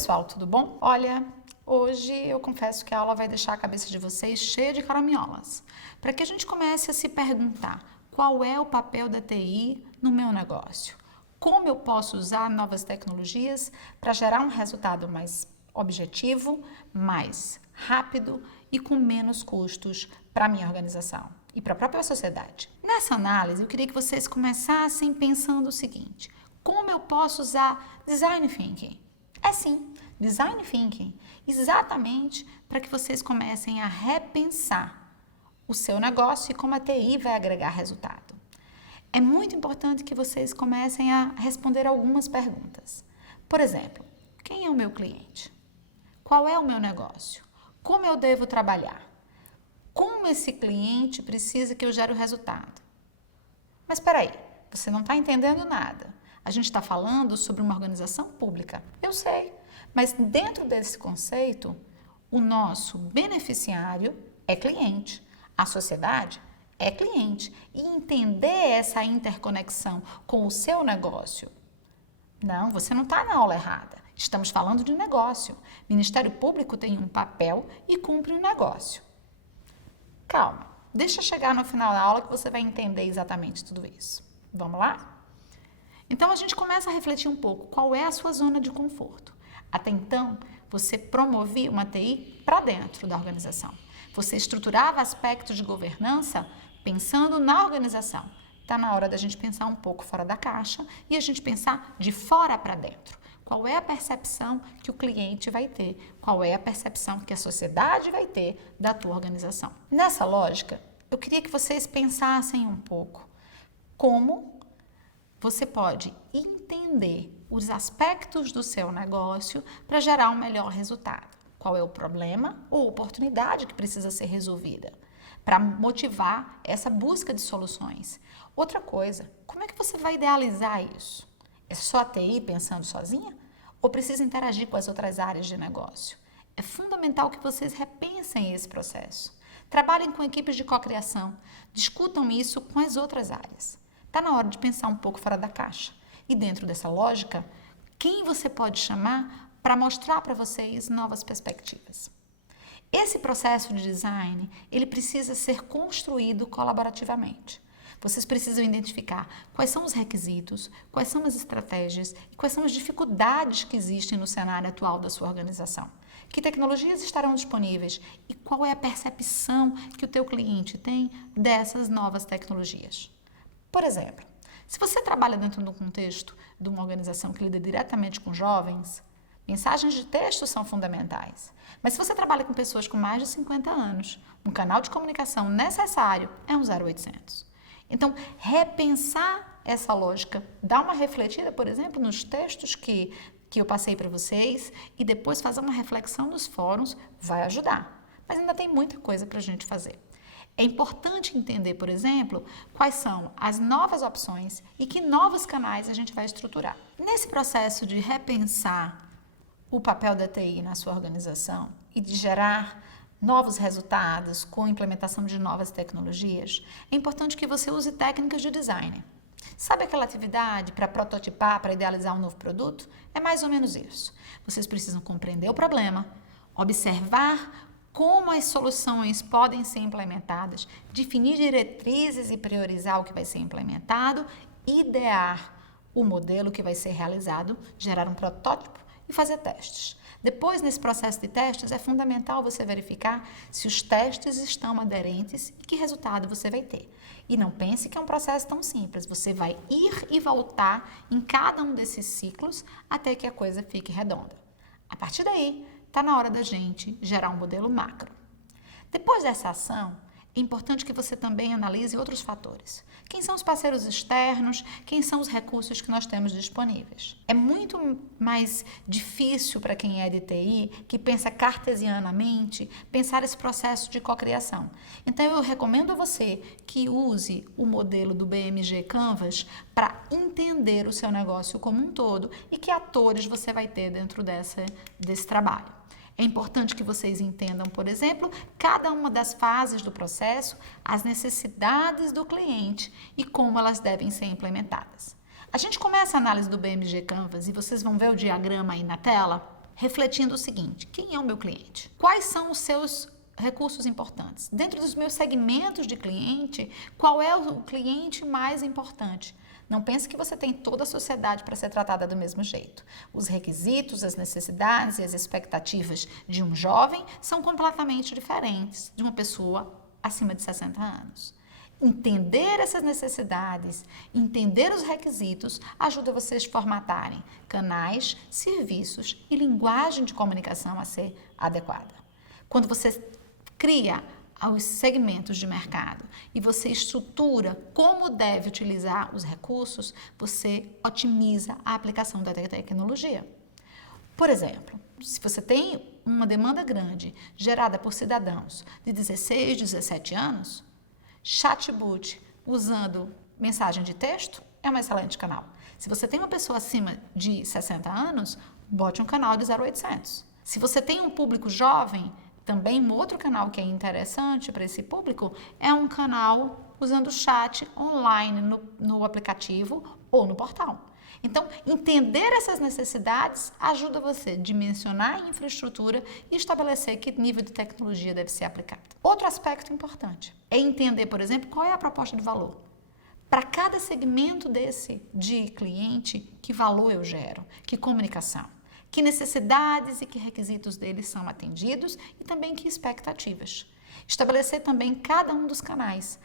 pessoal, tudo bom? Olha, hoje eu confesso que a aula vai deixar a cabeça de vocês cheia de caraminholas, para que a gente comece a se perguntar qual é o papel da TI no meu negócio, como eu posso usar novas tecnologias para gerar um resultado mais objetivo, mais rápido e com menos custos para a minha organização e para a própria sociedade. Nessa análise, eu queria que vocês começassem pensando o seguinte: como eu posso usar Design Thinking? É sim, Design Thinking, exatamente para que vocês comecem a repensar o seu negócio e como a TI vai agregar resultado. É muito importante que vocês comecem a responder algumas perguntas. Por exemplo, quem é o meu cliente? Qual é o meu negócio? Como eu devo trabalhar? Como esse cliente precisa que eu gere o resultado? Mas espera aí, você não está entendendo nada. A gente está falando sobre uma organização pública. Eu sei, mas dentro desse conceito, o nosso beneficiário é cliente, a sociedade é cliente. E entender essa interconexão com o seu negócio. Não, você não está na aula errada. Estamos falando de negócio. O Ministério Público tem um papel e cumpre um negócio. Calma, deixa chegar no final da aula que você vai entender exatamente tudo isso. Vamos lá? Então, a gente começa a refletir um pouco qual é a sua zona de conforto. Até então, você promovia uma TI para dentro da organização. Você estruturava aspectos de governança pensando na organização. Está na hora da gente pensar um pouco fora da caixa e a gente pensar de fora para dentro. Qual é a percepção que o cliente vai ter? Qual é a percepção que a sociedade vai ter da tua organização? Nessa lógica, eu queria que vocês pensassem um pouco como você pode entender os aspectos do seu negócio para gerar um melhor resultado. Qual é o problema ou oportunidade que precisa ser resolvida para motivar essa busca de soluções. Outra coisa, como é que você vai idealizar isso? É só a TI pensando sozinha? Ou precisa interagir com as outras áreas de negócio? É fundamental que vocês repensem esse processo. Trabalhem com equipes de cocriação, discutam isso com as outras áreas. Está na hora de pensar um pouco fora da caixa. E dentro dessa lógica, quem você pode chamar para mostrar para vocês novas perspectivas? Esse processo de design, ele precisa ser construído colaborativamente. Vocês precisam identificar quais são os requisitos, quais são as estratégias e quais são as dificuldades que existem no cenário atual da sua organização. Que tecnologias estarão disponíveis e qual é a percepção que o teu cliente tem dessas novas tecnologias. Por exemplo, se você trabalha dentro de um contexto de uma organização que lida diretamente com jovens, mensagens de texto são fundamentais. Mas se você trabalha com pessoas com mais de 50 anos, um canal de comunicação necessário é um 0800. Então, repensar essa lógica, dar uma refletida, por exemplo, nos textos que eu passei para vocês e depois fazer uma reflexão nos fóruns vai ajudar. Mas ainda tem muita coisa para a gente fazer. É importante entender, por exemplo, quais são as novas opções e que novos canais a gente vai estruturar. Nesse processo de repensar o papel da TI na sua organização e de gerar novos resultados com a implementação de novas tecnologias, é importante que você use técnicas de design. Sabe aquela atividade para prototipar, para idealizar um novo produto? É mais ou menos isso. Vocês precisam compreender o problema, observar como as soluções podem ser implementadas, definir diretrizes e priorizar o que vai ser implementado, idear o modelo que vai ser realizado, gerar um protótipo e fazer testes. Depois, nesse processo de testes, é fundamental você verificar se os testes estão aderentes e que resultado você vai ter. E não pense que é um processo tão simples. Você vai ir e voltar em cada um desses ciclos até que a coisa fique redonda. A partir daí, está na hora da gente gerar um modelo macro. Depois dessa ação, é importante que você também analise outros fatores. Quem são os parceiros externos? Quem são os recursos que nós temos disponíveis? É muito mais difícil para quem é de TI, que pensa cartesianamente, pensar esse processo de cocriação. Então, eu recomendo a você que use o modelo do BMG Canvas para entender o seu negócio como um todo e que atores você vai ter dentro desse trabalho. É importante que vocês entendam, por exemplo, cada uma das fases do processo, as necessidades do cliente e como elas devem ser implementadas. A gente começa a análise do BMG Canvas e vocês vão ver o diagrama aí na tela. refletindo o seguinte: quem é o meu cliente? Quais são os seus recursos importantes? Dentro dos meus segmentos de cliente, qual é o cliente mais importante? Não pense que você tem toda a sociedade para ser tratada do mesmo jeito. Os requisitos, as necessidades e as expectativas de um jovem são completamente diferentes de uma pessoa acima de 60 anos. Entender essas necessidades, entender os requisitos, ajuda vocês a formatarem canais, serviços e linguagem de comunicação a ser adequada. Quando você cria os segmentos de mercado e você estrutura como deve utilizar os recursos, você otimiza a aplicação da tecnologia. Por exemplo, se você tem uma demanda grande gerada por cidadãos de 16, 17 anos, chatbot usando mensagem de texto é um excelente canal. Se você tem uma pessoa acima de 60 anos, bote um canal de 0800. Se você tem um público jovem, também um outro canal que é interessante para esse público é um canal usando chat online no aplicativo ou no portal. Então, entender essas necessidades ajuda você a dimensionar a infraestrutura e estabelecer que nível de tecnologia deve ser aplicado. Outro aspecto importante é entender, por exemplo, qual é a proposta de valor. Para cada segmento desse de cliente, que valor eu gero, que comunicação, que necessidades e que requisitos deles são atendidos e também que expectativas. Estabelecer também cada um dos canais.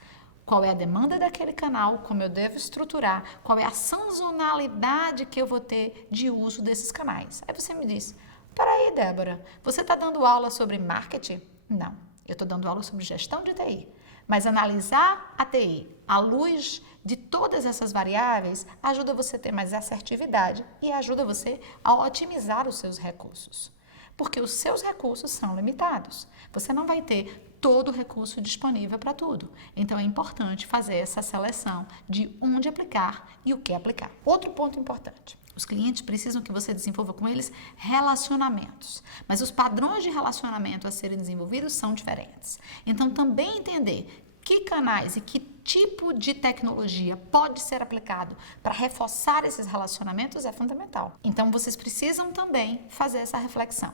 Qual é a demanda daquele canal, como eu devo estruturar, qual é a sazonalidade que eu vou ter de uso desses canais. Aí você me diz, peraí, Débora, você está dando aula sobre marketing? Não, eu estou dando aula sobre gestão de TI. Mas analisar a TI à luz de todas essas variáveis ajuda você a ter mais assertividade e ajuda você a otimizar os seus recursos. Porque os seus recursos são limitados. Você não vai ter todo o recurso disponível para tudo. Então é importante fazer essa seleção de onde aplicar e o que aplicar. Outro ponto importante. Os clientes precisam que você desenvolva com eles relacionamentos, mas os padrões de relacionamento a serem desenvolvidos são diferentes. Então, também entender que canais e que tipo de tecnologia pode ser aplicado para reforçar esses relacionamentos é fundamental. Então, vocês precisam também fazer essa reflexão.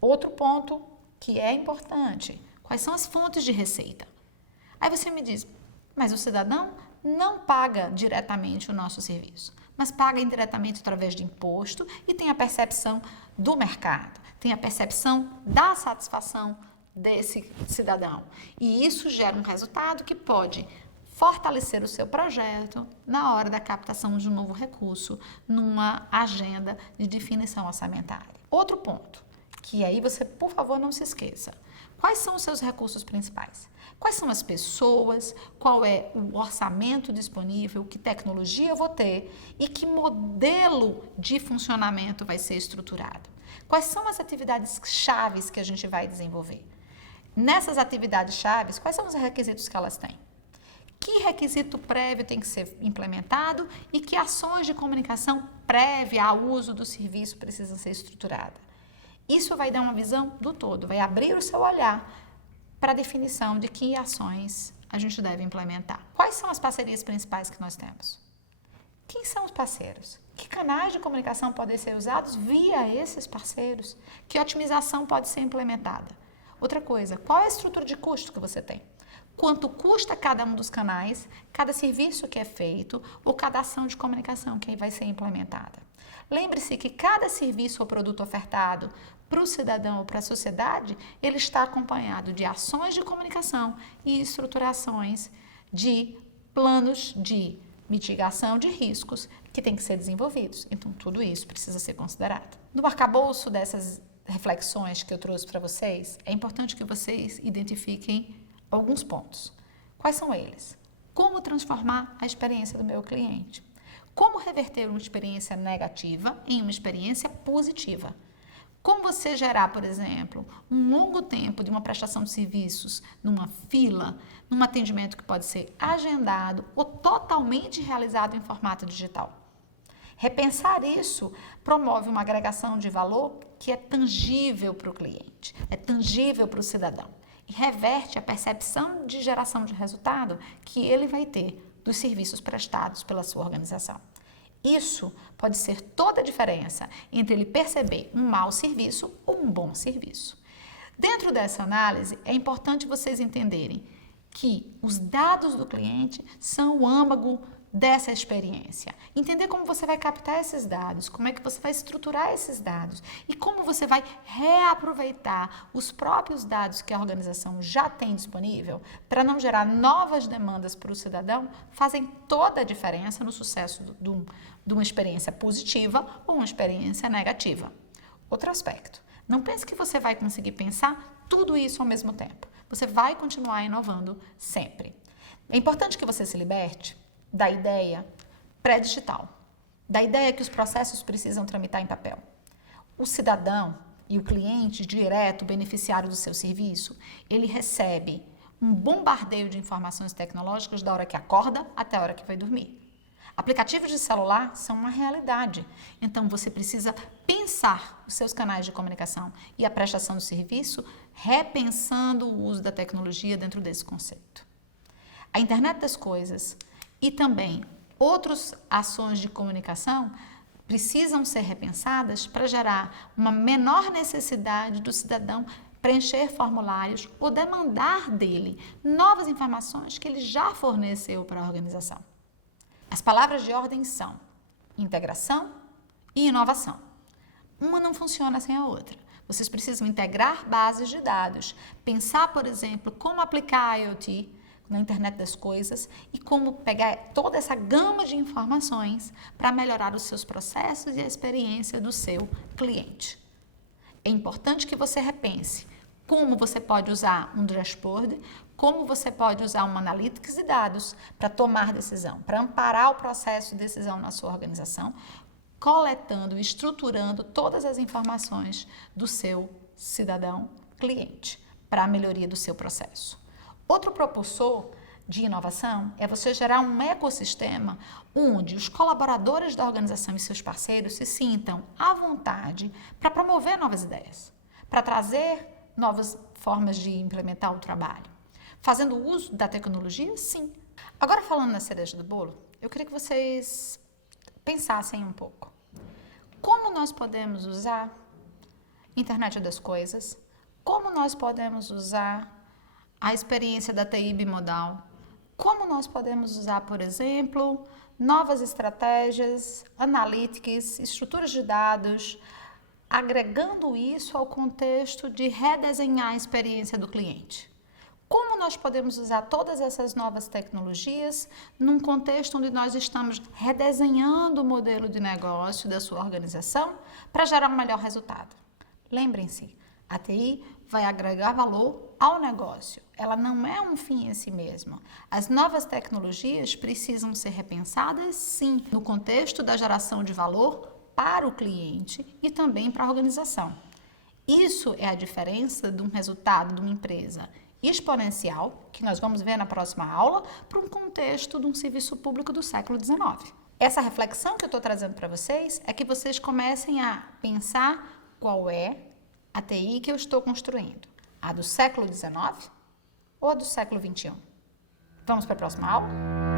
Outro ponto que é importante, quais são as fontes de receita? Aí você me diz, mas o cidadão não paga diretamente o nosso serviço, mas paga indiretamente através de imposto e tem a percepção do mercado, tem a percepção da satisfação desse cidadão. E isso gera um resultado que pode fortalecer o seu projeto na hora da captação de um novo recurso, numa agenda de definição orçamentária. Outro ponto, que aí você, por favor, não se esqueça. Quais são os seus recursos principais? Quais são as pessoas? Qual é o orçamento disponível? Que tecnologia eu vou ter? E que modelo de funcionamento vai ser estruturado? Quais são as atividades chaves que a gente vai desenvolver? Nessas atividades chaves, quais são os requisitos que elas têm? Que requisito prévio tem que ser implementado e que ações de comunicação prévia ao uso do serviço precisam ser estruturadas? Isso vai dar uma visão do todo, vai abrir o seu olhar para a definição de que ações a gente deve implementar. Quais são as parcerias principais que nós temos? Quem são os parceiros? Que canais de comunicação podem ser usados via esses parceiros? Que otimização pode ser implementada? Outra coisa, qual é a estrutura de custo que você tem? Quanto custa cada um dos canais, cada serviço que é feito ou cada ação de comunicação que vai ser implementada? Lembre-se que cada serviço ou produto ofertado para o cidadão ou para a sociedade, ele está acompanhado de ações de comunicação e estruturações de planos de mitigação de riscos que têm que ser desenvolvidos. Então, tudo isso precisa ser considerado. No arcabouço dessas reflexões que eu trouxe para vocês, é importante que vocês identifiquem alguns pontos. Quais são eles? Como transformar a experiência do meu cliente? Como reverter uma experiência negativa em uma experiência positiva? Como você gerar, por exemplo, um longo tempo de uma prestação de serviços numa fila, num atendimento que pode ser agendado ou totalmente realizado em formato digital? Repensar isso promove uma agregação de valor que é tangível para o cliente, é tangível para o cidadão e reverte a percepção de geração de resultado que ele vai ter dos serviços prestados pela sua organização. Isso pode ser toda a diferença entre ele perceber um mau serviço ou um bom serviço. Dentro dessa análise, é importante vocês entenderem que os dados do cliente são o âmago dessa experiência. Entender como você vai captar esses dados, como é que você vai estruturar esses dados e como você vai reaproveitar os próprios dados que a organização já tem disponível para não gerar novas demandas para o cidadão, fazem toda a diferença no sucesso de uma experiência positiva ou uma experiência negativa. Outro aspecto, não pense que você vai conseguir pensar tudo isso ao mesmo tempo. Você vai continuar inovando sempre. É importante que você se liberte da ideia pré-digital, da ideia que os processos precisam tramitar em papel. O cidadão e o cliente direto, beneficiário do seu serviço, ele recebe um bombardeio de informações tecnológicas da hora que acorda até a hora que vai dormir. Aplicativos de celular são uma realidade, então você precisa pensar os seus canais de comunicação e a prestação do serviço repensando o uso da tecnologia dentro desse conceito. A internet das coisas e também outras ações de comunicação precisam ser repensadas para gerar uma menor necessidade do cidadão preencher formulários ou demandar dele novas informações que ele já forneceu para a organização. As palavras de ordem são integração e inovação. Uma não funciona sem a outra. Vocês precisam integrar bases de dados, pensar, por exemplo, como aplicar a IoT na internet das coisas e como pegar toda essa gama de informações para melhorar os seus processos e a experiência do seu cliente. É importante que você repense como você pode usar um dashboard, como você pode usar um analytics e dados para tomar decisão, para amparar o processo de decisão na sua organização, coletando e estruturando todas as informações do seu cidadão cliente para a melhoria do seu processo. Outro propulsor de inovação é você gerar um ecossistema onde os colaboradores da organização e seus parceiros se sintam à vontade para promover novas ideias, para trazer novas formas de implementar o trabalho. Fazendo uso da tecnologia, sim. Agora, falando na cereja do bolo, eu queria que vocês pensassem um pouco. Como nós podemos usar internet das coisas? Como nós podemos usar a experiência da TI bimodal? Como nós podemos usar, por exemplo, novas estratégias, analytics, estruturas de dados, agregando isso ao contexto de redesenhar a experiência do cliente? Como nós podemos usar todas essas novas tecnologias num contexto onde nós estamos redesenhando o modelo de negócio da sua organização para gerar um melhor resultado? Lembrem-se, a TI vai agregar valor ao negócio. Ela não é um fim em si mesma. As novas tecnologias precisam ser repensadas, sim, no contexto da geração de valor para o cliente e também para a organização. Isso é a diferença de um resultado de uma empresa exponencial, que nós vamos ver na próxima aula, para um contexto de um serviço público do século XIX. Essa reflexão que eu estou trazendo para vocês é que vocês comecem a pensar qual é a TI que eu estou construindo. A do século XIX ou a do século XXI? Vamos para a próxima aula?